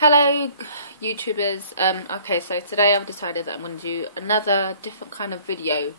Hello YouTubers. Okay, so today I've decided that I'm going to do another different kind of video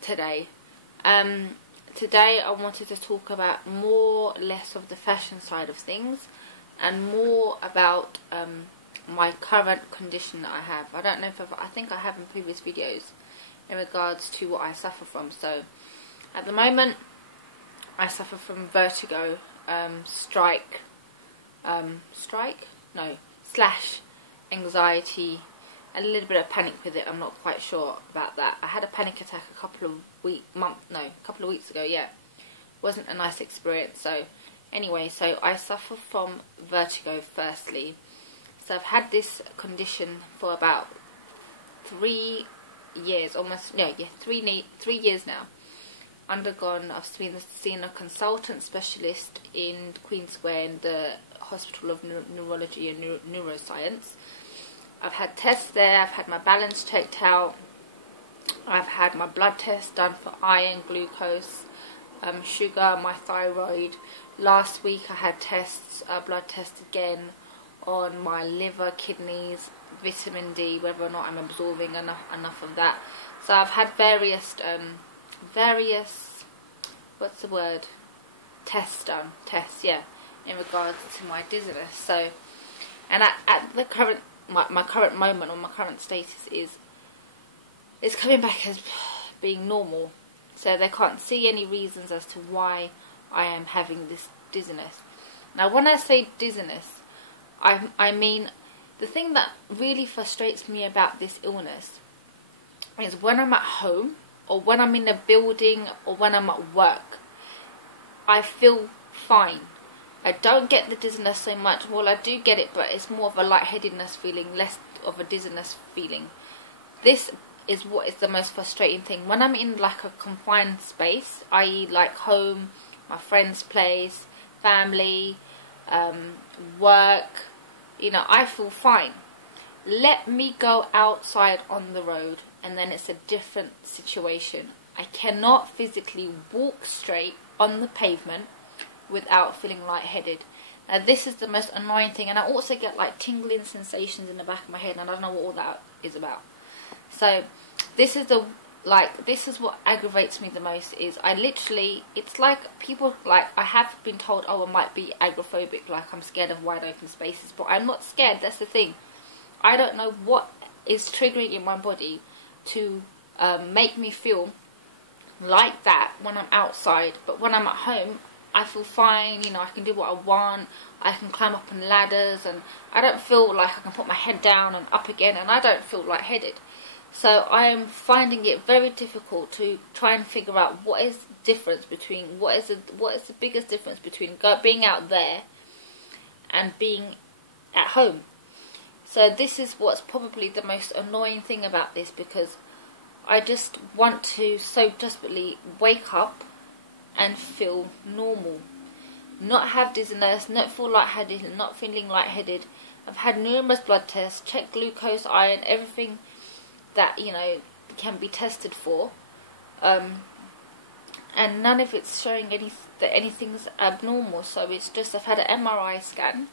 today. Today I wanted to talk about more or less of the fashion side of things and more about my current condition that I have. I don't know if I think I have in previous videos in regards to what I suffer from. So at the moment I suffer from vertigo, slash anxiety, a little bit of panic with it. I'm not quite sure about that. I had a panic attack a couple of weeks ago. Yeah, wasn't a nice experience. So anyway, so I suffer from vertigo firstly. So I've had this condition for about 3 years, 3 years now. I've been seeing a consultant specialist in Queen Square in the Hospital of Neurology and Neuroscience. I've had tests there, I've had my balance checked out, I've had my blood test done for iron, glucose, sugar, my thyroid. Last week I had blood tests again on my liver, kidneys, vitamin D, whether or not I'm absorbing enough of that. So I've had various tests in regards to my dizziness. So, and at the current my current moment, or my current status is coming back as being normal. So they can't see any reasons as to why I am having this dizziness. Now when I say dizziness, I mean the thing that really frustrates me about this illness is when I'm at home, or when I'm in a building, or when I'm at work, I feel fine. I don't get the dizziness so much. Well, I do get it, but it's more of a lightheadedness feeling, less of a dizziness feeling. This is what is the most frustrating thing. When I'm in like a confined space, i.e. like home, my friend's place, family, work, I feel fine. Let me go outside on the road and then it's a different situation. I cannot physically walk straight on the pavement without feeling lightheaded. Now this is the most annoying thing, and I also get like tingling sensations in the back of my head, and I don't know what all that is about. So this is what aggravates me the most. Is it's like people, like I have been told, oh, I might be agoraphobic, like I'm scared of wide open spaces, but I'm not scared. That's the thing. I don't know what is triggering in my body to make me feel like that when I'm outside, but when I'm at home I feel fine. I can do what I want, I can climb up on ladders, and I don't feel like I can put my head down and up again, and I don't feel lightheaded. So I am finding it very difficult to try and figure out what is the difference between what is the biggest difference between being out there and being at home. So this is what's probably the most annoying thing about this, because I just want to so desperately wake up and feel normal, not have dizziness, not feel lightheaded, not feeling lightheaded. I've had numerous blood tests, checked glucose, iron, everything that can be tested for, and none of it's showing that anything's abnormal. So it's just I've had an MRI scan,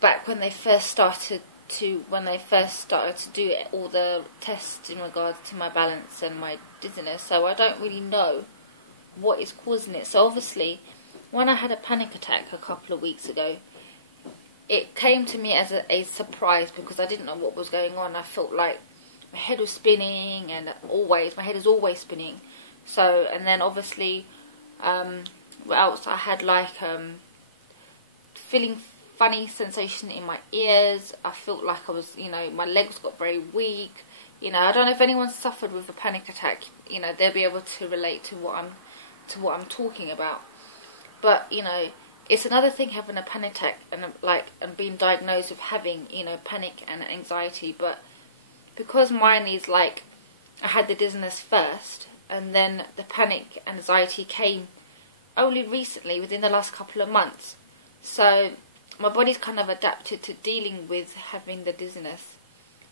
back when they first started to do all the tests in regards to my balance and my dizziness. So I don't really know what is causing it. So obviously when I had a panic attack a couple of weeks ago, it came to me as a surprise, because I didn't know what was going on. I felt like my head was spinning, and my head is always spinning. So, and then obviously what else, I had like feeling funny sensation in my ears. I felt like I was, my legs got very weak. I don't know if anyone suffered with a panic attack, they'll be able to relate to what I'm talking about. But it's another thing having a panic attack and being diagnosed with having panic and anxiety. But because mine is like, I had the dizziness first, and then the panic and anxiety came only recently, within the last couple of months. So my body's kind of adapted to dealing with having the dizziness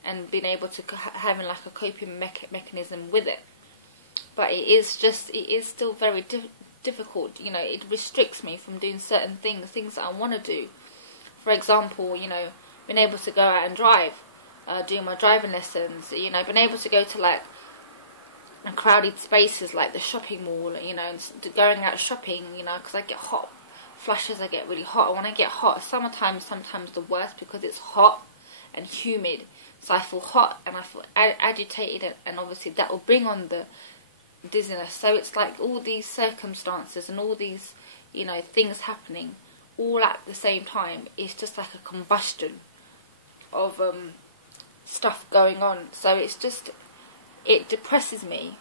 and being able to having like a coping mechanism with it. But it is still very difficult. It restricts me from doing certain things that I want to do. For example, being able to go out and drive, doing my driving lessons, being able to go to like crowded spaces like the shopping mall, and going out shopping, because I get hot flushes, I get really hot. And when I get hot, summertime is sometimes the worst because it's hot and humid. So I feel hot and I feel agitated, and obviously that will bring on the dizziness. So it's like all these circumstances and all these, things happening all at the same time. It's just like a combustion of stuff going on. So it depresses me,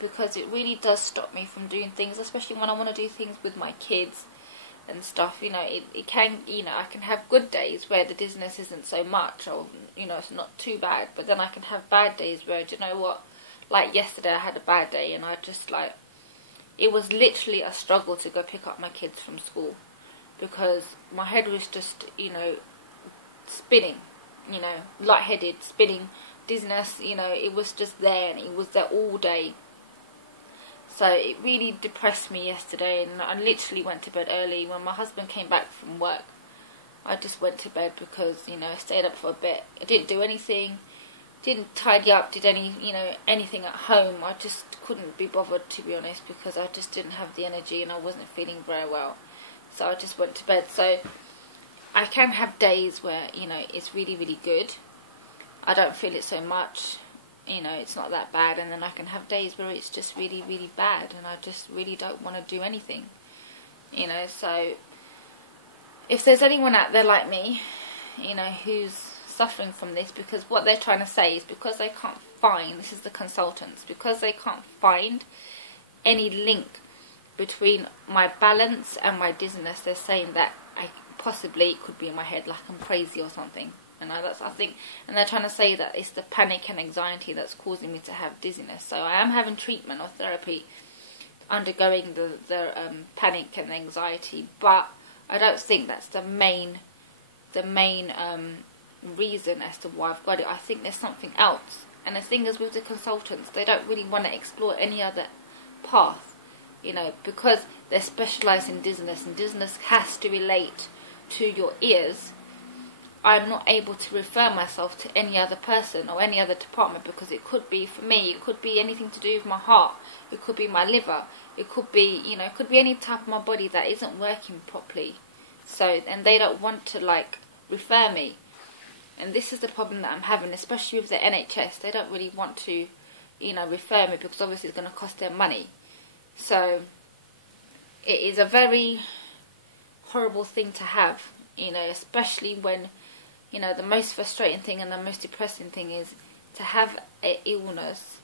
because it really does stop me from doing things, especially when I want to do things with my kids and stuff. It can, I can have good days where the dizziness isn't so much, or it's not too bad, but then I can have bad days where, do you know what, like yesterday I had a bad day, and I just like, it was literally a struggle to go pick up my kids from school, because my head was just, spinning, lightheaded, spinning, dizziness, it was just there, and it was there all day. So it really depressed me yesterday, and I literally went to bed early. When my husband came back from work, I just went to bed because, I stayed up for a bit. I didn't do anything, didn't tidy up, did anything at home. I just couldn't be bothered, to be honest, because I just didn't have the energy and I wasn't feeling very well. So I just went to bed. So I can have days where, it's really, really good. I don't feel it so much. It's not that bad, and then I can have days where it's just really, really bad, and I just really don't want to do anything. So if there's anyone out there like me, who's suffering from this, because what they're trying to say is because they can't find, this is the consultants, because they can't find any link between my balance and my dizziness, they're saying that possibly it could be in my head, like I'm crazy or something. That's, I think, and they're trying to say that it's the panic and anxiety that's causing me to have dizziness. So I am having treatment or therapy, undergoing the panic and anxiety, but I don't think that's the main reason as to why I've got it. I think there's something else. And the thing is, with the consultants, they don't really want to explore any other path, because they're specialised in dizziness, and dizziness has to relate to your ears. I'm not able to refer myself to any other person or any other department, because it could be, for me, it could be anything to do with my heart, it could be my liver, it could be, it could be any type of my body that isn't working properly. So, and they don't want to like refer me, and this is the problem that I'm having, especially with the NHS. They don't really want to, refer me, because obviously it's going to cost them money. So it is a very horrible thing to have, especially when, the most frustrating thing and the most depressing thing is to have an illness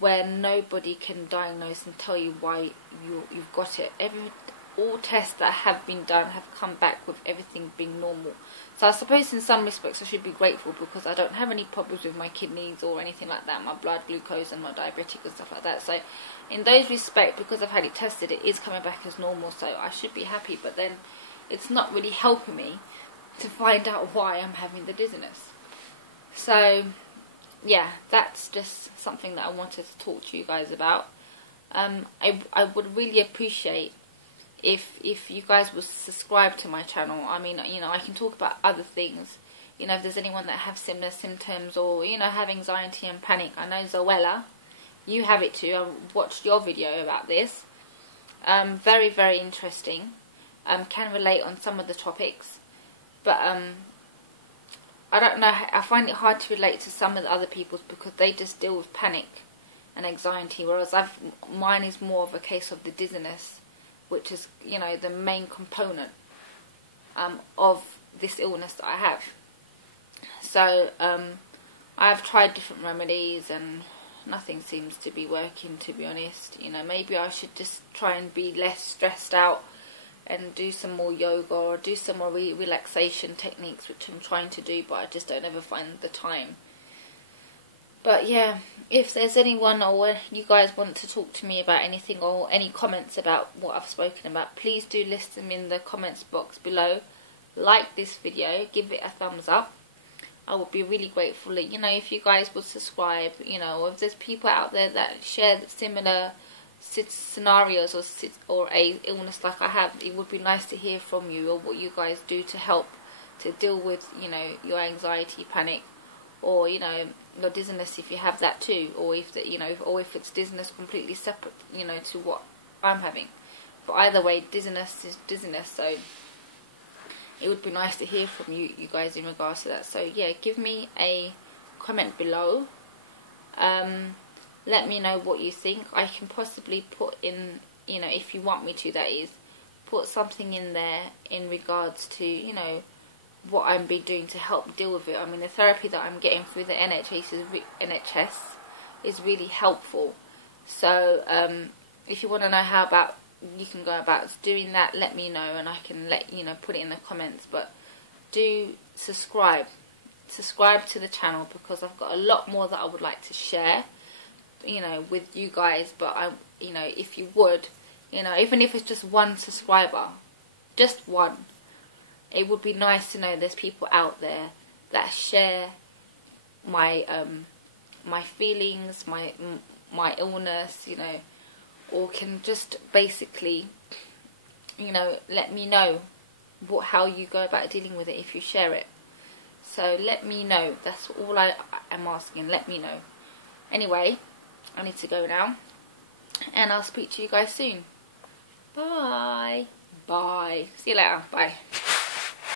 where nobody can diagnose and tell you why you've got it. All tests that have been done have come back with everything being normal. So I suppose in some respects I should be grateful, because I don't have any problems with my kidneys or anything like that, my blood glucose and my diabetic and stuff like that. So in those respects, because I've had it tested, it is coming back as normal, so I should be happy. But then it's not really helping me to find out why I'm having the dizziness. So yeah, that's just something that I wanted to talk to you guys about. I would really appreciate if you guys would subscribe to my channel. I mean, I can talk about other things. If there's anyone that have similar symptoms, or have anxiety and panic. I know Zoella, you have it too. I watched your video about this. Very, very interesting. Can relate on some of the topics, but I don't know, I find it hard to relate to some of the other people's, because they just deal with panic and anxiety, whereas mine is more of a case of the dizziness, which is, the main component of this illness that I have. So I've tried different remedies and nothing seems to be working, to be honest. Maybe I should just try and be less stressed out and do some more yoga, or do some more relaxation techniques, which I'm trying to do, but I just don't ever find the time. But yeah, if there's anyone, or you guys want to talk to me about anything, or any comments about what I've spoken about, please do list them in the comments box below. Like this video, give it a thumbs up. I would be really grateful. If you guys would subscribe, or if there's people out there that share similar scenarios or a illness like I have, it would be nice to hear from you, or what you guys do to help to deal with, you know, your anxiety, panic, or, you know, your dizziness if you have that too, or if that, you know, or if it's dizziness completely separate, you know, to what I'm having. But either way, dizziness is dizziness, so it would be nice to hear from you guys in regards to that. So yeah, give me a comment below. Let me know what you think. I can possibly put in, you know, if you want me to, that is, put something in there in regards to, you know, what I'm been doing to help deal with it. I mean, the therapy that I'm getting through the NHS is really helpful. So if you want to know how about you can go about doing that, let me know, and I can let you know, put it in the comments. But do subscribe to the channel, because I've got a lot more that I would like to share, you know, with you guys. But I, you know, if you would, you know, even if it's just one subscriber, just one, it would be nice to know there's people out there that share my my feelings, my illness, you know, or can just basically, you know, let me know how you go about dealing with it if you share it. So let me know. That's all I am asking. Let me know. Anyway, I need to go now, and I'll speak to you guys soon. Bye. Bye. See you later. Bye.